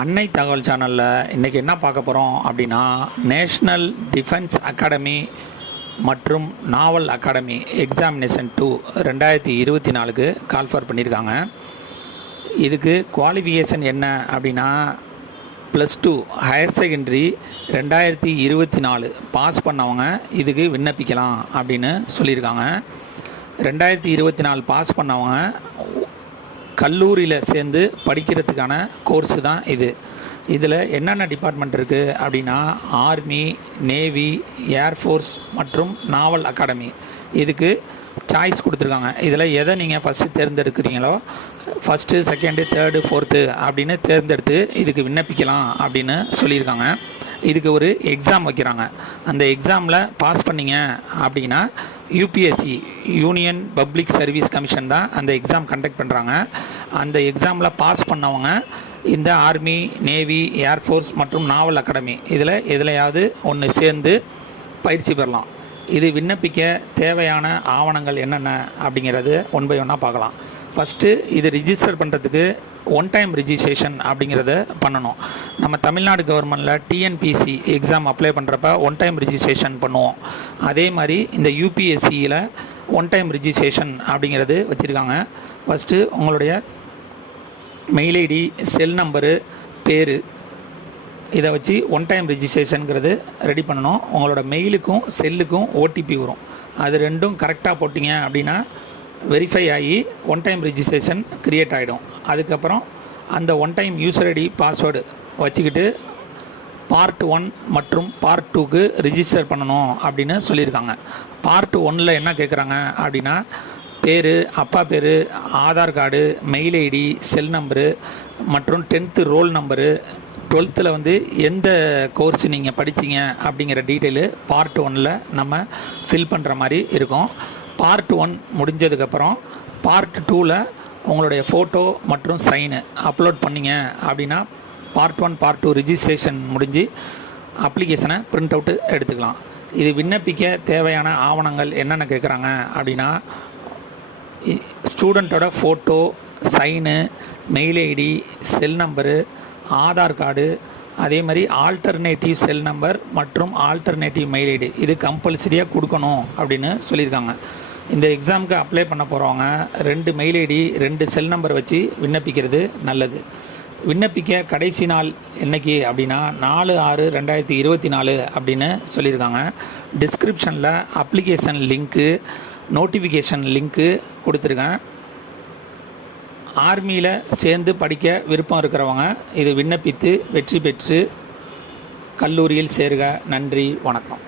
அன்னை தகவல் சேனலில் இன்றைக்கி என்ன பார்க்க போகிறோம் அப்படின்னா நேஷ்னல் டிஃபென்ஸ் அகாடமி மற்றும் நாவல் அகாடமி எக்ஸாமினேஷன் டூ ரெண்டாயிரத்தி இருபத்தி நாலுக்கு கால்ஃபர் பண்ணியிருக்காங்க. இதுக்கு குவாலிஃபிகேஷன் என்ன அப்படின்னா ப்ளஸ் டூ ஹையர் செகண்டரி ரெண்டாயிரத்தி இருபத்தி நாலு பாஸ் பண்ணவங்க இதுக்கு விண்ணப்பிக்கலாம் அப்படின்னு சொல்லியிருக்காங்க. ரெண்டாயிரத்தி இருபத்தி நாலு பாஸ் பண்ணவங்க கல்லூரியில் சேர்ந்து படிக்கிறதுக்கான கோர்ஸு தான் இது. இதில் என்னென்ன டிபார்ட்மெண்ட் இருக்குது அப்படின்னா ஆர்மி நேவி ஏர்ஃபோர்ஸ் மற்றும் நாவல் அகாடமி இதுக்கு சாய்ஸ் கொடுத்துருக்காங்க. இதில் எதை நீங்கள் ஃபஸ்ட்டு தேர்ந்தெடுக்கிறீங்களோ ஃபஸ்ட்டு செகண்டு தேர்டு ஃபோர்த்து அப்படின்னு தேர்ந்தெடுத்து இதுக்கு விண்ணப்பிக்கலாம் அப்படின்னு சொல்லியிருக்காங்க. இதுக்கு ஒரு எக்ஸாம் வைக்கிறாங்க. அந்த எக்ஸாமில் பாஸ் பண்ணீங்க அப்படின்னா UPSC Union Public Service Commission தான் அந்த எக்ஸாம் கண்டக்ட் பண்ணுறாங்க அந்த எக்ஸாமில் பாஸ் பண்ணவங்க இந்த ஆர்மி நேவி ஏர்ஃபோர்ஸ் மற்றும் நாவல் அகாடமி இதில் எதுலையாவது ஒன்று சேர்ந்து பயிற்சி பெறலாம். இது விண்ணப்பிக்க தேவையான ஆவணங்கள் என்னென்ன அப்படிங்கிறது ஒன் பை ஒன்னாக பார்க்கலாம். ஃபஸ்ட்டு இது ரிஜிஸ்டர் பண்ணுறதுக்கு ஒன் டைம் ரிஜிஸ்ட்ரேஷன் அப்படிங்கிறத பண்ணணும். நம்ம தமிழ்நாடு கவர்மெண்டில் டிஎன்பிசி எக்ஸாம் அப்ளை பண்ணுறப்ப ஒன் டைம் ரிஜிஸ்ட்ரேஷன் பண்ணுவோம். அதே மாதிரி இந்த யூபிஎஸ்சியில் ஒன் டைம் ரிஜிஸ்ட்ரேஷன் அப்படிங்கிறது வச்சுருக்காங்க. ஃபஸ்ட்டு உங்களுடைய மெயில் ஐடி செல் நம்பரு பேர் இதை வச்சு ஒன் டைம் ரிஜிஸ்ட்ரேஷனுங்கிறது ரெடி பண்ணணும். உங்களோட மெயிலுக்கும் செல்லுக்கும் ஓடிபி வரும். அது ரெண்டும் கரெக்டாக போட்டிங்க அப்படின்னா வெரிஃபை ஆகி ஒன் டைம் ரிஜிஸ்ட்ரேஷன் க்ரியேட் ஆகிடும் அதுக்கப்புறம் அந்த one time user ID password வச்சுக்கிட்டு பார்ட் ஒன் மற்றும் பார்ட் டூக்கு ரிஜிஸ்டர் பண்ணணும் அப்படின்னு சொல்லியிருக்காங்க. பார்ட் ஒன்னில் என்ன கேட்குறாங்க அப்படின்னா பேர் அப்பா பேர் Aadhaar card mail ID cell number மற்றும் டென்த்து ரோல் நம்பரு டுவெல்த்தில் வந்து எந்த கோர்ஸ் நீங்கள் படித்தீங்க அப்படிங்கிற டீட்டெயிலு பார்ட் ஒனில் நம்ம ஃபில் பண்ணுற மாதிரி இருக்கும். பார்ட் ஒன் முடிஞ்சதுக்கப்புறம் பார்ட் டூவில் உங்களுடைய ஃபோட்டோ மற்றும் சைனு அப்லோட் பண்ணீங்க அப்படின்னா part one part two registration முடிஞ்சு அப்ளிகேஷனை பிரிண்ட் அவுட்டு எடுத்துக்கலாம். இது விண்ணப்பிக்க தேவையான ஆவணங்கள் என்னென்ன கேட்குறாங்க அப்படின்னா ஸ்டூடெண்ட்டோட photo sign mail ID cell number Aadhaar card அதே மாதிரி ஆல்டர்னேட்டிவ் செல் நம்பர் மற்றும் ஆல்டர்னேட்டிவ் மெயில் ஐடி இது கம்பல்சரியாக கொடுக்கணும் அப்படின்னு சொல்லியிருக்காங்க. இந்த எக்ஸாமுக்கு அப்ளை பண்ண போகிறவங்க ரெண்டு மெயில் ஐடி ரெண்டு செல் நம்பர் வச்சு விண்ணப்பிக்கிறது நல்லது. விண்ணப்பிக்க கடைசி நாள் என்னைக்கு அப்படின்னா நாலு ஆறு ரெண்டாயிரத்தி இருபத்தி நாலு அப்படின்னு சொல்லியிருக்காங்க. டிஸ்கிரிப்ஷனில் அப்ளிகேஷன் லிங்க்கு நோட்டிஃபிகேஷன் லிங்க்கு கொடுத்துருக்கேன். ஆர்மியில் சேர்ந்து படிக்க விருப்பம் இருக்கிறவங்க இது விண்ணப்பித்து வெற்றி பெற்று கல்லூரியில் சேருக. நன்றி வணக்கம்.